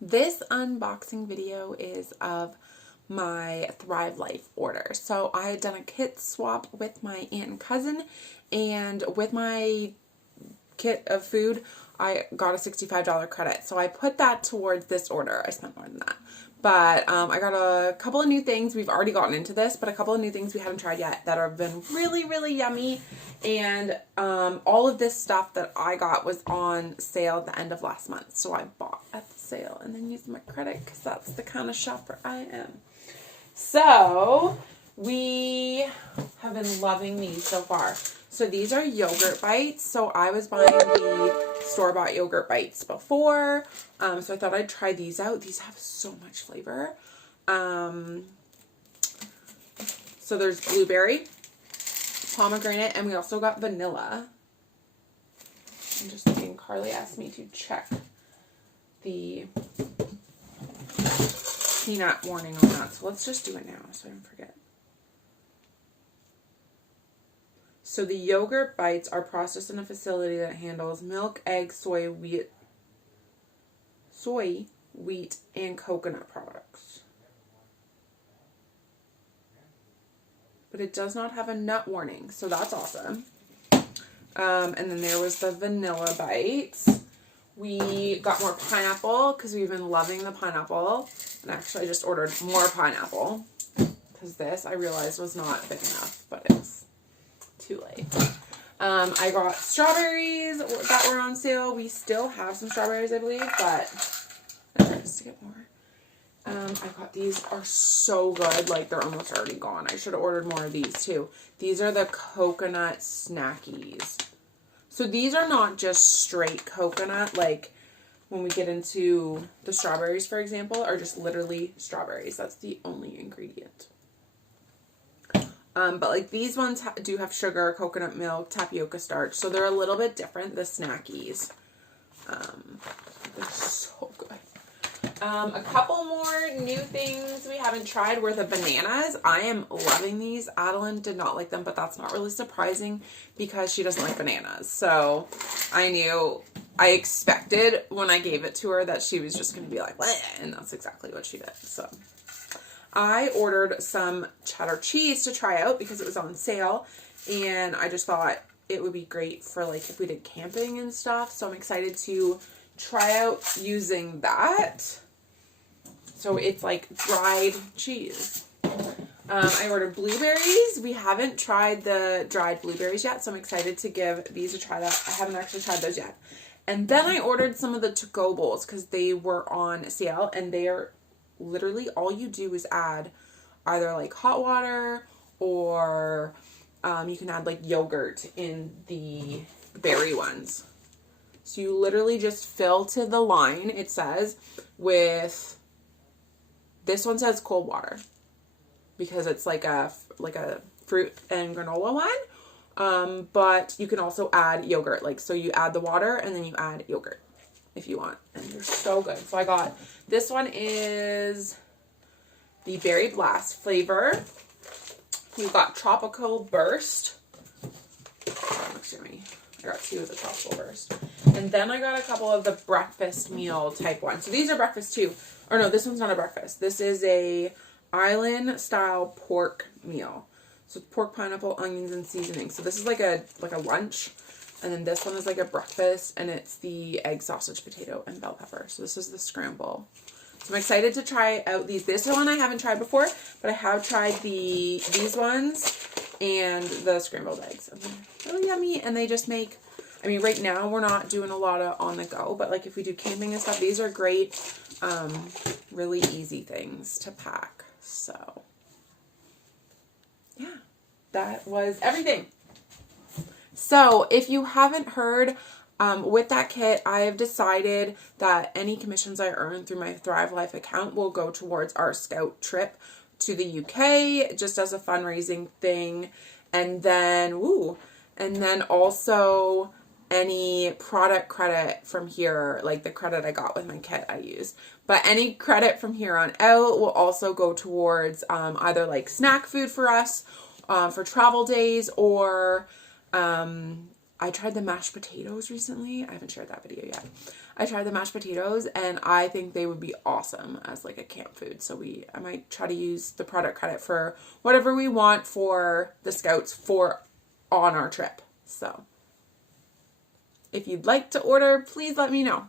This unboxing video is of my Thrive Life order. So I had done a kit swap with my aunt and cousin, and with my kit of food, I got a $65 credit. So I put that towards this order. I spent more than that. But I got a couple of new things. We've already gotten into this, but a couple of new things we haven't tried yet that have been really, really yummy. And all of this stuff that I got was on sale at the end of last month. So I bought at the sale and then used my credit because that's the kind of shopper I am. So we have been loving these so far. So these are yogurt bites. So I was buying the store-bought yogurt bites before. So I thought I'd try these out. These have so much flavor. So there's blueberry, pomegranate, and we also got vanilla. I'm just thinking, Carly asked me to check the peanut warning on that. So let's just do it now so I don't forget. So the yogurt bites are processed in a facility that handles milk, egg, soy, wheat, and coconut products. But it does not have a nut warning, so that's awesome. And then there was the vanilla bites. We got more pineapple because we've been loving the pineapple. And actually I just ordered more pineapple because this I realized was not big enough, but it's too late. I got strawberries that were on sale. We still have some strawberries, I believe, but I'm trying to get more. I got these are so good. Like, they're almost already gone. I should have ordered more of these too. These are the coconut snackies. So these are not just straight coconut, like when we get into the strawberries, for example, are just literally strawberries. That's the only ingredient. But like these ones do have sugar, coconut milk, tapioca starch. So they're a little bit different, the snackies. They're so good. A couple more new things we haven't tried were the bananas. I am loving these. Adeline did not like them, but that's not really surprising because she doesn't like bananas. So I expected when I gave it to her that she was just going to be like, bleh, and that's exactly what she did. So I ordered some cheddar cheese to try out because it was on sale, and I just thought it would be great for like if we did camping and stuff. So I'm excited to try out using that. So it's like dried cheese. I ordered blueberries. We haven't tried the dried blueberries yet, so I'm excited to give these a try. I haven't actually tried those yet. And then I ordered some of the to-go bowls because they were on sale, and they are literally all you do is add either like hot water or you can add like yogurt in the berry ones. So you literally just fill to the line, it says, with, this one says cold water because it's like a fruit and granola one. But you can also add yogurt. Like, so you add the water and then you add yogurt if you want. And they're so good. So I got, this one is the Berry Blast flavor. We've got Tropical Burst. That looks yummy. I got two of the Tropical Burst. And then I got a couple of the breakfast meal type ones. So these are breakfast too. Or no, this one's not a breakfast. This is a island style pork meal. So pork, pineapple, onions, and seasoning. So this is like a lunch. And then this one is like a breakfast, and it's the egg, sausage, potato, and bell pepper. So this is the scramble. So I'm excited to try out these. This one I haven't tried before, but I have tried these ones and the scrambled eggs. And they're really yummy, and they just make, I mean, right now we're not doing a lot of on the go, but like if we do camping and stuff, these are great, really easy things to pack. So yeah, that was everything. So if you haven't heard, with that kit, I have decided that any commissions I earn through my Thrive Life account will go towards our scout trip to the UK, just as a fundraising thing. And then, also any product credit from here, like the credit I got with my kit I used. But any credit from here on out will also go towards either like snack food for us for travel days, or I tried the mashed potatoes recently. I haven't shared that video yet. I tried the mashed potatoes and I think they would be awesome as like a camp food. So I might try to use the product credit for whatever we want for the Scouts for on our trip. So if you'd like to order, please let me know.